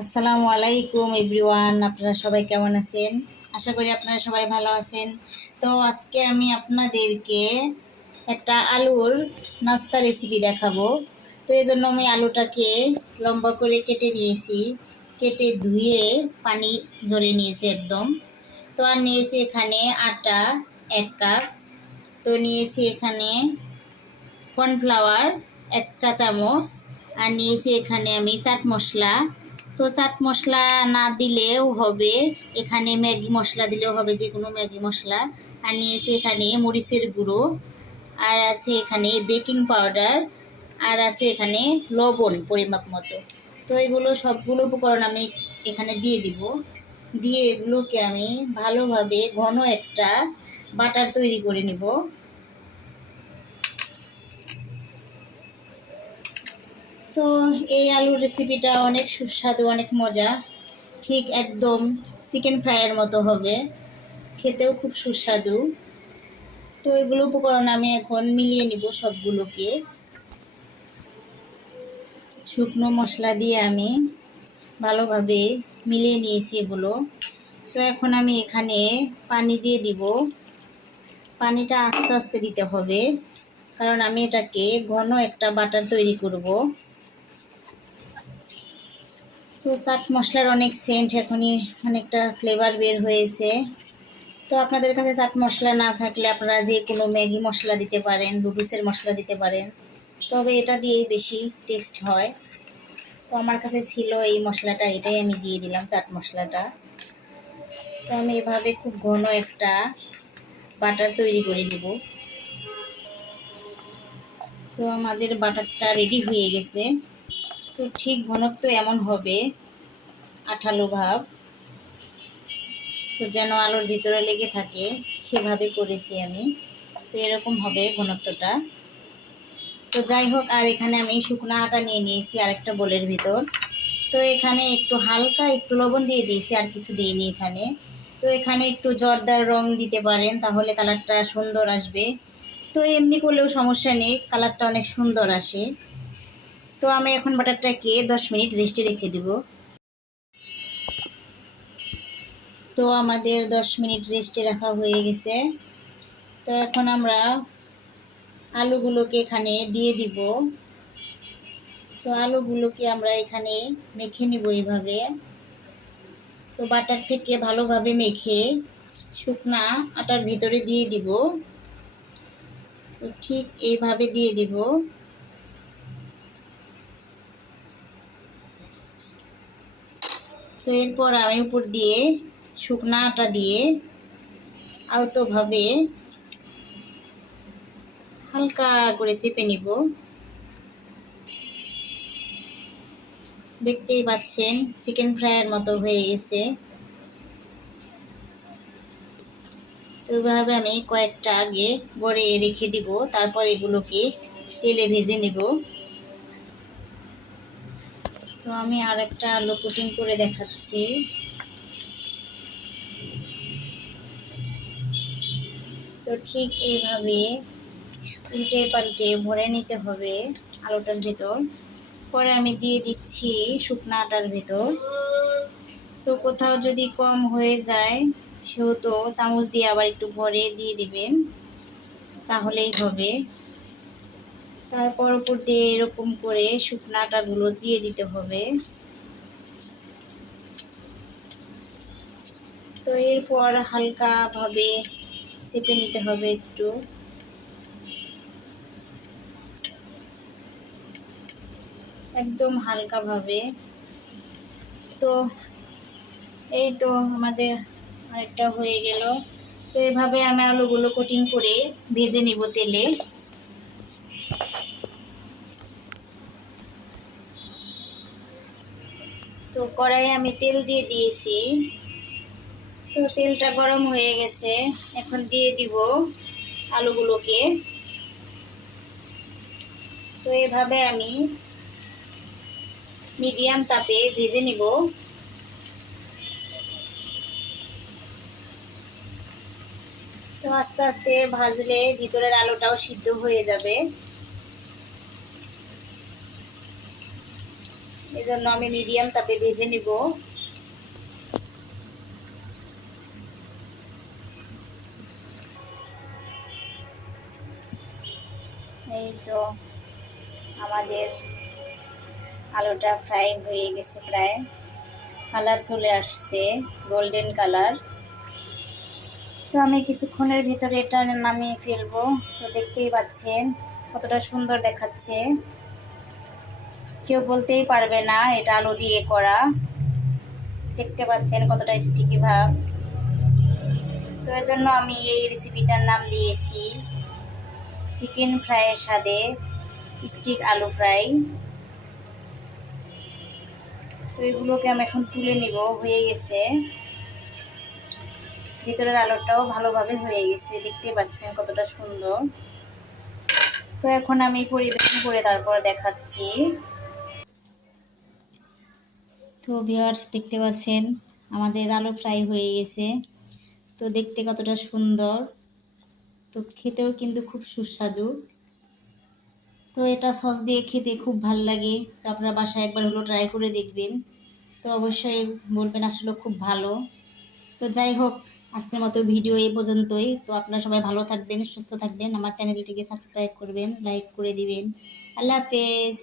আসসালামু আলাইকুম এভরিওয়ান, আপনারা সবাই কেমন আছেন? আশা করি আপনারা সবাই ভালো আছেন। তো আজকে আমি আপনাদেরকে একটা আলুর নাস্তা রেসিপি দেখাবো। তো এই জন্য আমি আলুটাকে লম্বা করে কেটে নিয়েছি, কেটে ধুয়ে পানি ঝরিয়ে নিয়েছি একদম। তো আর নিয়েছি এখানে আটা 1 কাপ। তো নিয়েছি এখানে কর্নফ্লাওয়ার 1 চা চামচ। আর নিয়েছি এখানে আমি চাট মশলা। তো চাট মশলা না দিলেও হবে, এখানে ম্যাগি মশলা দিলেও হবে, যে কোনো ম্যাগি মশলা। আর নিয়েছি এখানে মরিচের গুঁড়ো, আর আছে এখানে বেকিং পাউডার, আর আছে এখানে লবণ পরিমাপ মতো। তো এগুলো সবগুলো উপকরণ আমি এখানে দিয়ে দিব। দিয়ে এগুলোকে আমি ভালোভাবে ঘন একটা বাটার তৈরি করে নিব। তো এই আলুর রেসিপিটা অনেক সুস্বাদু, অনেক মজা, ঠিক একদম চিকেন ফ্রাইয়ের মতো হবে, খেতেও খুব সুস্বাদু। তো এগুলো উপকরণ আমি এখন মিলিয়ে নিব সবগুলোকে। শুকনো মশলা দিয়ে আমি ভালোভাবে মিলিয়ে নিয়েছি এগুলো। তো এখন আমি এখানে পানি দিয়ে দিব। পানিটা আস্তে আস্তে দিতে হবে, কারণ আমি এটাকে ঘন একটা বাটার তৈরি করব। তো চাট মশলার অনেক সেন্ট, এখনই অনেকটা ফ্লেভার বের হয়েছে। তো আপনাদের কাছে চাট মশলা না থাকলে আপনারা যে কোনো ম্যাগি মশলা দিতে পারেন, নুডলসের মশলা দিতে পারেন, তবে এটা দিয়েই বেশি টেস্ট হয়। তো আমার কাছে ছিল এই মশলাটা, এটাই আমি দিয়ে দিলাম, চাট মশলাটা। তো আমি এভাবে খুব ঘন একটা বাটার তৈরি করে নেব। তো আমাদের বাটারটা রেডি হয়ে গেছে। তো ঠিক ঘনত্ব এমন হবে, আঠালো ভাব, তো যেন আলুর ভিতরে লেগে থাকে সেভাবে করেছি আমি। তো এরকম হবে ঘনত্বটা। তো যাই হোক, আর এখানে আমি শুকনো আটা নিয়ে নিয়েছি আরেকটা বোলের ভিতর। তো এখানে একটু হালকা একটু লবণ দিয়ে দিয়েছি, আর কিছু দিইনি এখানে। তো এখানে একটু জর্দার রং দিতে পারেন, তাহলে কালারটা সুন্দর আসবে। তো এমনি করলেও সমস্যা নেই, কালারটা অনেক সুন্দর আসে। তো আমি এখন বাটারটাকে 10 মিনিট রেস্টে রেখে দেব। তো আমাদের 10 মিনিট রেস্টে রাখা হয়ে গেছে। তো এখন আমরা আলুগুলোকে এখানে দিয়ে দিব। তো আলুগুলোকে আমরা এখানে মেখে নিব এইভাবে। তো বাটার থেকে ভালোভাবে মেখে শুকনা আটার ভিতরে দিয়ে দিব। তো ঠিক এইভাবে দিয়ে দিব। তো এরপর আমি উপর দিয়ে শুকনা আটা দিয়ে আলতোভাবে হালকা করে চেপে নিব। দেখতেই পাচ্ছেন চিকেন ফ্রাইয়ের মতো হয়ে গেছে। তো এইভাবে আমি কয়েকটা আগে গড়ে রেখে দিব, তারপর এগুলোকে তেলে ভেজে নিব। তো আমি আর একটা আলু কুটিং করে দেখাচ্ছি। তো ঠিক এইভাবে উল্টে পাল্টে ভরে নিতে হবে আলুটার ভেতর। পরে আমি দিয়ে দিচ্ছি শুকনো আটার ভেতর। তো কোথাও যদি কম হয়ে যায় সেহেতু চামচ দিয়ে আবার একটু ভরে দিয়ে দিবেন, তাহলেই হবে। তারপর উপর দিয়ে এরকম করে শুকনো আটাগুলো দিয়ে দিতে হবে। তো এরপর হালকাভাবে চেপে নিতে হবে একটু। একদম হালকাভাবে। তো এই তো আমাদের আরেকটা হয়ে গেল। তো এভাবে আমি আলুগুলো কোটিং করে ভেজে নিব তেলে। তো কড়াইয়ে আমি তেল দিয়ে দিয়েছি। তো তেলটা গরম হয়ে গেছে, এখন দিয়ে দিব আলুগুলোকে। তো এভাবে আমি মিডিয়াম তাপে ভেজে নিব। তো আস্তে আস্তে ভাজলে ভিতরের আলুটাও সিদ্ধ হয়ে যাবে। এই জন্য আমি মিডিয়াম তাপে ভেজে নিব। এই তো আমাদের আলুটা ফ্রাই হয়ে গেছে, প্রায় কালার চলে আসছে গোল্ডেন কালার। তো আমি কিছুক্ষণের ভিতরে এটা নামিয়ে ফেলবো। তো দেখতেই পাচ্ছেন কতটা সুন্দর দেখাচ্ছে, কেউ বলতেই পারবে না এটা আলু দিয়ে করা। দেখতে পাচ্ছেন কতটা স্টিকি ভাব। তো এই জন্য আমি এই রেসিপিটার নাম দিয়েছি চিকেন ফ্রাইয়ের স্বাদে স্টিক আলু ফ্রাই। তো এগুলোকে আমি এখন তুলে নিব, হয়ে গেছে। ভিতরের আলুটাও ভালোভাবে হয়ে গেছে, দেখতে পাচ্ছেন কতটা সুন্দর। তো এখন আমি পরিবেশন করে তারপর দেখাচ্ছি। তো ভিউয়ার্স দেখতে পাচ্ছেন আমাদের আলু ফ্রাই হয়ে গেছে। তো দেখতে কতটা সুন্দর, তো খেতেও কিন্তু খুব সুস্বাদু। তো এটা সস দিয়ে খেতে খুব ভাল লাগে। তো আপনারা বাসায় একবার হলো ট্রাই করে দেখবেন। তো অবশ্যই বলবেন আসলে খুব ভালো। তো যাই হোক, আজকের মতো ভিডিও এই পর্যন্তই। তো আপনারা সবাই ভালো থাকবেন, সুস্থ থাকবেন, আমার চ্যানেলটিকে সাবস্ক্রাইব করবেন, লাইক করে দিবেন। আল্লাহ হাফেজ।